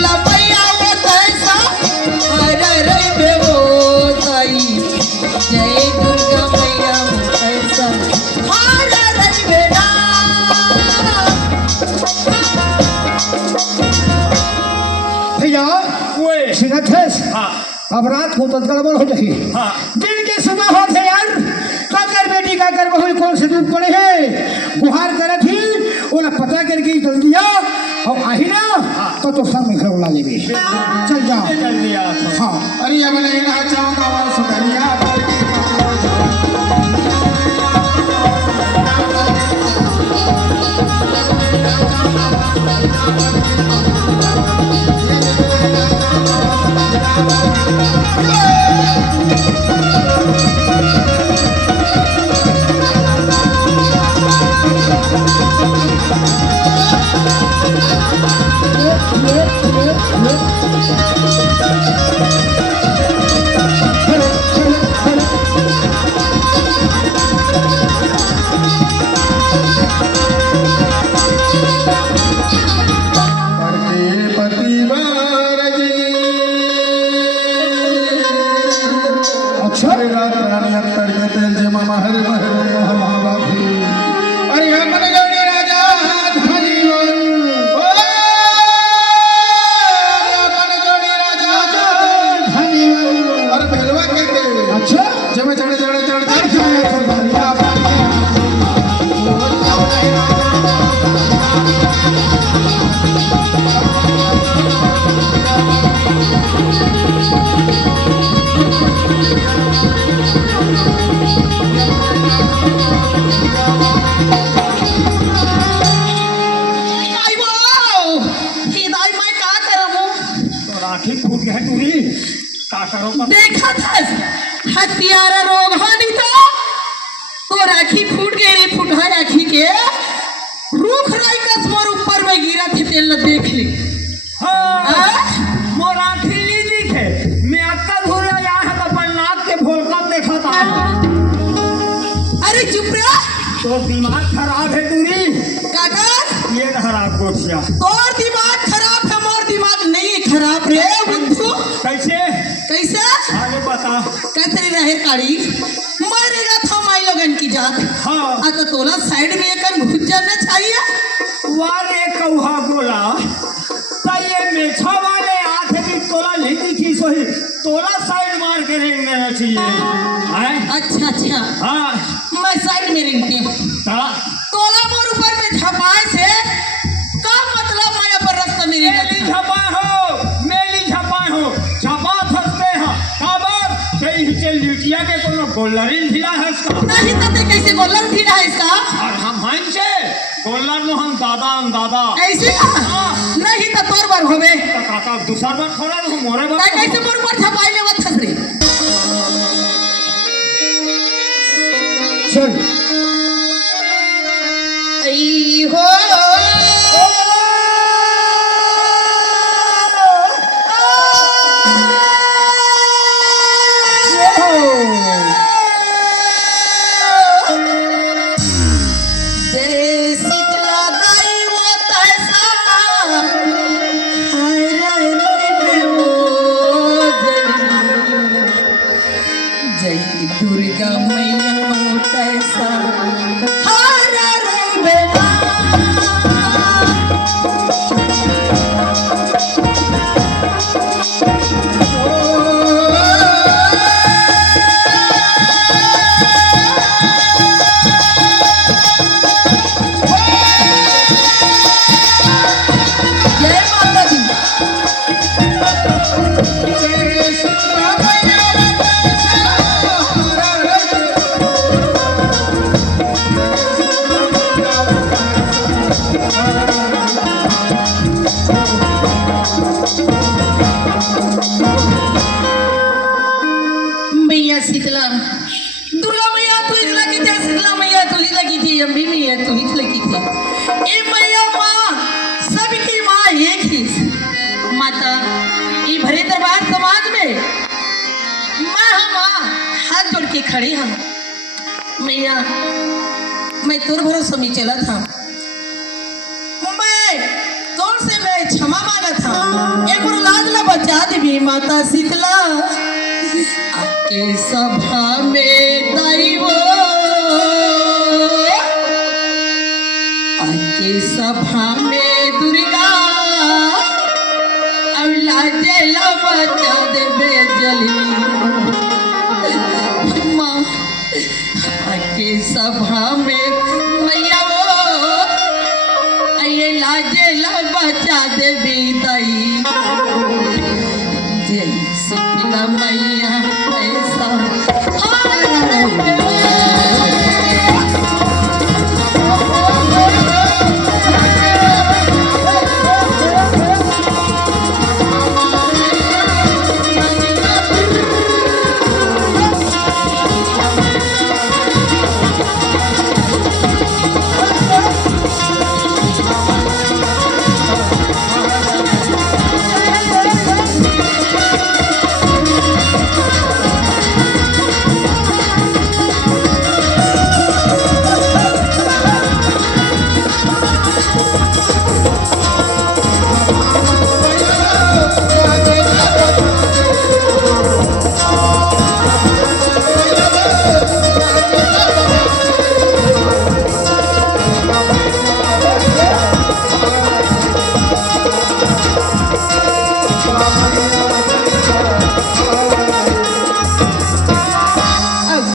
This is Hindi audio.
दुर्गा मैया वो तैसा हर रे वो ताई जय दुर्गा मैया वो तैसा हर रे बेटा भैया ओए सिंहथेस हाँ अब रात को तो गड़बड़ हो जाएगी हाँ दिन की सुबह हो थे यार काकर बेटी का कर बहु कौन से दुख पड़े है गुहार करे थी ओला पता करके जल्दी आ और आही ना तो सब में घर उला लेंगे चल जाओ जल्दी आ हाँ अरे ये मैंने ना चाहूँ का वाला सुधारिया देखा था हत्यारा रोग हानि तो राखी फूट गई रे फुटहा राखी के रूख राई कस मोर ऊपर में गिरा थी तेल देख ले हाँ मोर आँखी नहीं दिखे मैं अक्का धुरा यहाँ है तो नाक के भोलका देखा था अरे चुप रहा तो दिमाग खराब है दूरी काकर ये खराब गोठिया तोर दिमाग खराब है मोर दिमाग नहीं खराब रे बुद्धू कैसे कैसे आगे बता कैसे रहे काड़ी मरेगा था माई लोगन की जात हाँ आ तो तोला साइड में एक घुस जाना चाहिए वाले कौहा बोला तो ये मेछा वाले आठ भी तोला नहीं दिखी सोही तोला साइड मार के रेंग देना चाहिए हैं अच्छा अच्छा हाँ मैं साइड में रेंगती हूँ तोला मोर ऊपर में झपाए से का मतलब मैं पर रास्ता में मेली झपा हो झपा फंसते हैं काबर कहीं हिचे लिटिया के कोनो गोल्लरी ढीला है इसका नहीं तो ते कैसे गोलर फिरा है इसका और हम हंसे गोल्लर नो हम दादा ऐसे नहीं तो तोर बार होबे तो काका दूसरा बार खोला तो मोरे बार मैं कैसे मोर पर झपाए ले वत खसरी चल आई हो दुर्गा मैया तैसा हर रे बेटा शीतला दुर्गा मैया तू ही लगी थी शीतला मैया तू ही लगी थी अम्बी मैया तू ही लगी थी ए मैया माँ सबकी माँ एक ही माता ये भरे दरबार समाज में माँ हाथ जोड़ के खड़ी हम मैया मैं तोर भरोसा में चला था मैं तोर से मैं क्षमा मांगा था एक और लाज ला बचा देवी माता शीतला आके सभा में दैवो आके सभा में दुर्गा अब लाजे ला बचा देवे जलवी माँ आके सभा में मैया वो ये लाजे ला बचा देवी दाई जय शीतला मैया ऐसा